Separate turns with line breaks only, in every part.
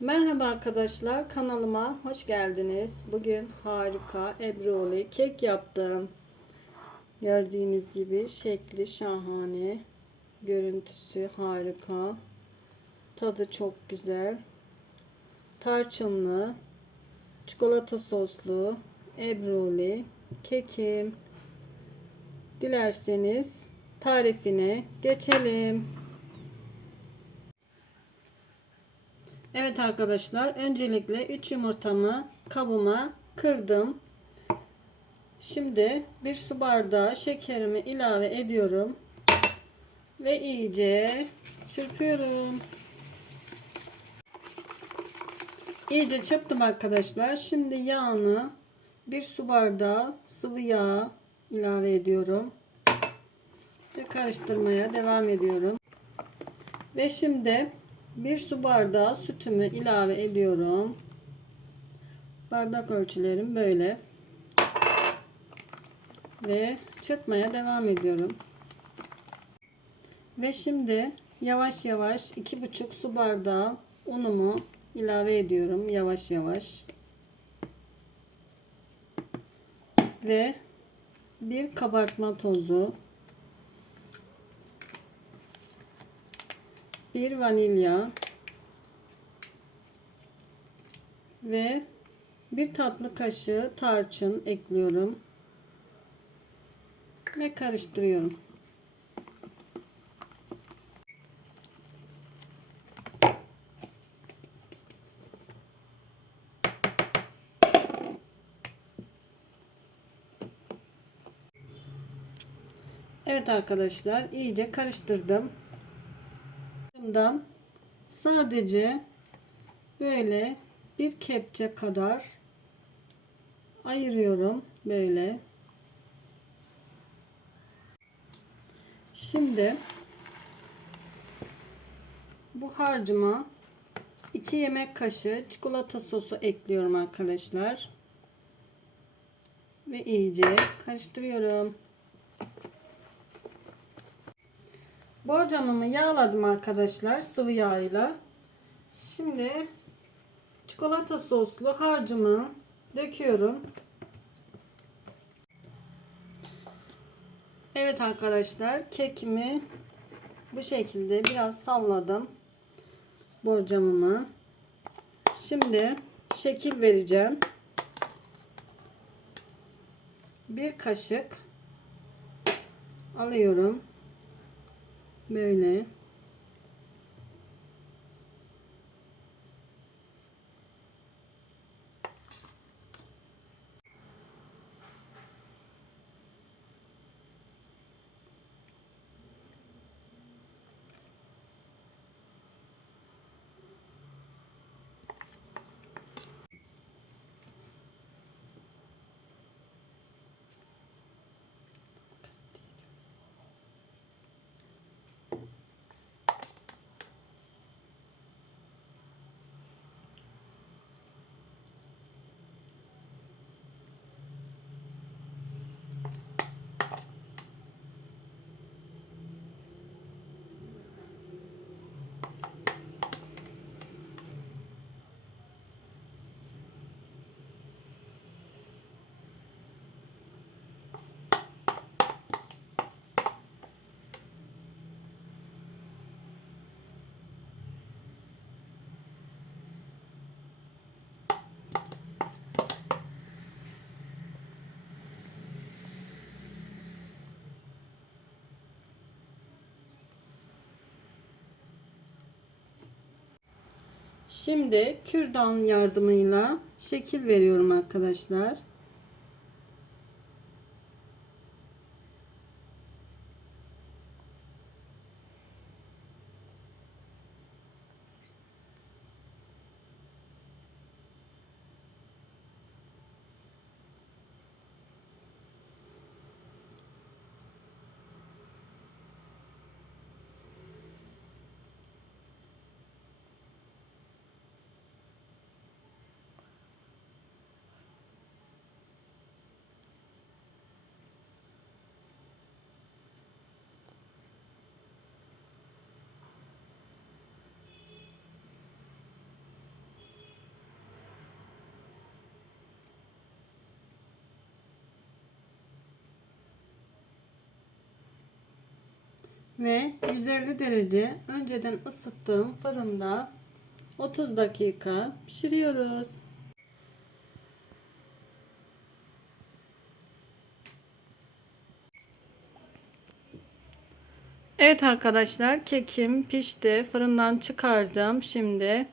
Merhaba arkadaşlar kanalıma hoş geldiniz. Bugün harika ebroli kek yaptım. Gördüğünüz gibi şekli şahane. Görüntüsü harika. Tadı çok güzel. Tarçınlı, çikolata soslu ebroli kekim. Dilerseniz tarifine geçelim. Evet arkadaşlar öncelikle 3 yumurtamı kabıma kırdım. Şimdi bir su bardağı şekerimi ilave ediyorum. Ve iyice çırpıyorum. İyice çırptım arkadaşlar. Şimdi yağını bir su bardağı sıvı yağ ilave ediyorum. Ve karıştırmaya devam ediyorum. Ve şimdi bir su bardağı sütümü ilave ediyorum. Bardak ölçülerim böyle. Ve çırpmaya devam ediyorum. Ve şimdi yavaş yavaş iki buçuk su bardağı unumu ilave ediyorum. Yavaş yavaş. Ve bir kabartma tozu bir vanilya ve bir tatlı kaşığı tarçın ekliyorum ve karıştırıyorum. Evet arkadaşlar iyice karıştırdım. Bundan sadece böyle bir kepçe kadar ayırıyorum böyle. Şimdi bu harcıma 2 yemek kaşığı çikolata sosu ekliyorum arkadaşlar. Ve iyice karıştırıyorum. Borcamımı yağladım arkadaşlar sıvı yağıyla. Şimdi çikolata soslu harcımı döküyorum. Evet arkadaşlar kekimi bu şekilde biraz salladım. Borcamımı. Şimdi şekil vereceğim. Bir kaşık alıyorum. Böyle. Şimdi kürdan yardımıyla şekil veriyorum arkadaşlar. Ve 150 derece önceden ısıttığım fırında 30 dakika pişiriyoruz. Evet arkadaşlar kekim pişti. Fırından çıkardım. Şimdi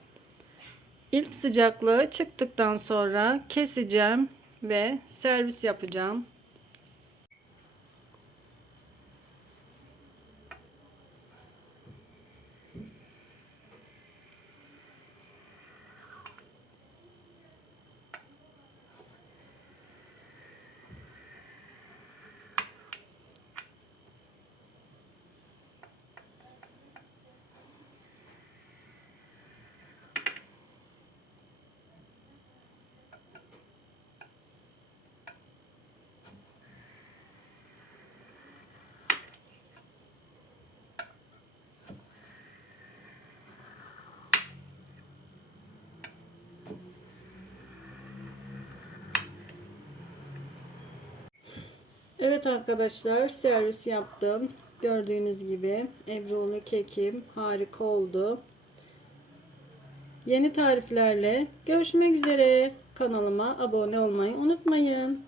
ilk sıcaklığı çıktıktan sonra keseceğim ve servis yapacağım. Evet arkadaşlar servis yaptım. Gördüğünüz gibi Ebru'lu kekim harika oldu. Yeni tariflerle görüşmek üzere. Kanalıma abone olmayı unutmayın.